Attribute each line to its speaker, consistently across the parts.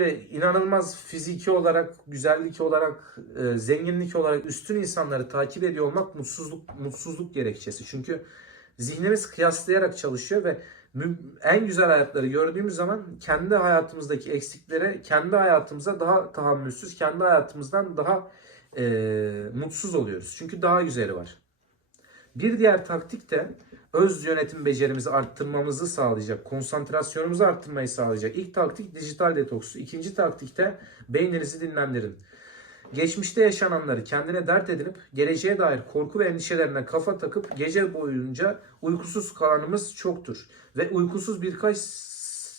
Speaker 1: böyle inanılmaz fiziki olarak, güzellik olarak, e, zenginlik olarak üstün insanları takip ediyor olmak mutsuzluk mutsuzluk gerekçesi. Çünkü zihnimiz kıyaslayarak çalışıyor ve en güzel hayatları gördüğümüz zaman kendi hayatımızdaki eksiklere, kendi hayatımıza daha tahammülsüz, kendi hayatımızdan daha e, mutsuz oluyoruz. Çünkü daha güzeli var. Bir diğer taktik de öz yönetim becerimizi arttırmamızı sağlayacak, konsantrasyonumuzu arttırmayı sağlayacak. İlk taktik dijital detoksu. İkinci taktik de beyninizi dinlendirin. Geçmişte yaşananları kendine dert edinip geleceğe dair korku ve endişelerine kafa takıp gece boyunca uykusuz kalanımız çoktur. Ve uykusuz birkaç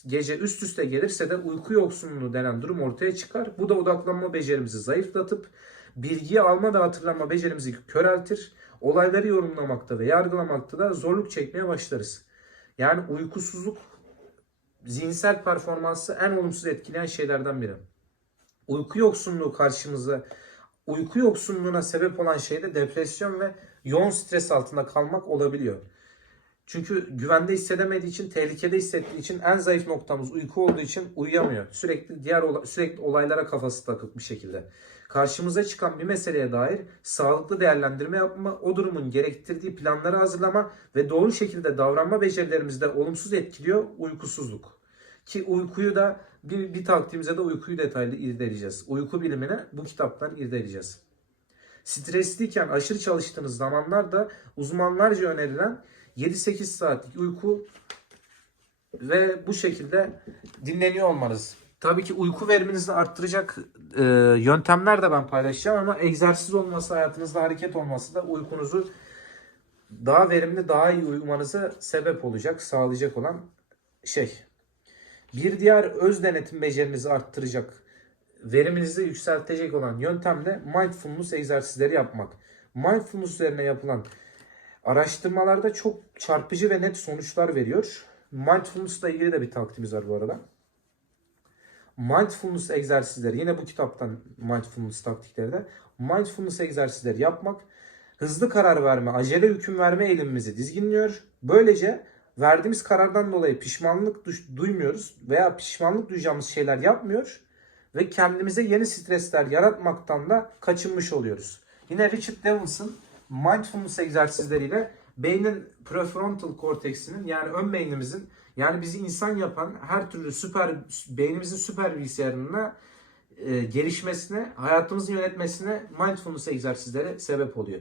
Speaker 1: gece üst üste gelirse de uyku yoksunluğu denen durum ortaya çıkar. Bu da odaklanma becerimizi zayıflatıp bilgiyi alma ve hatırlama becerimizi köreltir. Olayları yorumlamakta ve yargılamakta da zorluk çekmeye başlarız. Yani uykusuzluk zihinsel performansı en olumsuz etkileyen şeylerden biri. Uyku yoksunluğu karşımıza uyku yoksunluğuna sebep olan şey de depresyon ve yoğun stres altında kalmak olabiliyor. Çünkü güvende hissedemediği için, tehlikede hissettiği için en zayıf noktamız uyku olduğu için uyuyamıyor. Sürekli diğer ola- sürekli olaylara kafası takık bir şekilde. Karşımıza çıkan bir meseleye dair sağlıklı değerlendirme yapma, o durumun gerektirdiği planları hazırlama ve doğru şekilde davranma becerilerimizde olumsuz etkiliyor uykusuzluk. Ki uykuyu da bir, bir taktiğimize de uykuyu detaylı irdeleyeceğiz. Uyku bilimine bu kitaptan irdeleyeceğiz. Stresliyken aşırı çalıştığınız zamanlarda uzmanlarca önerilen 7-8 saatlik uyku ve bu şekilde dinleniyor olmanız. Tabii ki uyku veriminizi arttıracak e, yöntemler de ben paylaşacağım ama egzersiz olması, hayatınızda hareket olması da uykunuzu daha verimli, daha iyi uyumanıza sebep olacak, sağlayacak olan şey. Bir diğer öz denetim becerinizi arttıracak, veriminizi yükseltecek olan yöntem de mindfulness egzersizleri yapmak. Mindfulness üzerine yapılan araştırmalarda çok çarpıcı ve net sonuçlar veriyor. Mindfulness ile ilgili de bir taktiğimiz var bu arada. Mindfulness egzersizleri yine bu kitaptan mindfulness taktikleri de mindfulness egzersizleri yapmak hızlı karar verme, acele hüküm verme eğilimimizi dizginliyor. Böylece verdiğimiz karardan dolayı pişmanlık duymuyoruz veya pişmanlık duyacağımız şeyler yapmıyor ve kendimize yeni stresler yaratmaktan da kaçınmış oluyoruz. Yine Richard Davidson mindfulness egzersizleriyle beynin prefrontal korteksinin yani ön beynimizin yani bizi insan yapan her türlü süper beynimizin süper bilgisayarına e, gelişmesine, hayatımızı yönetmesine mindfulness egzersizleri sebep oluyor.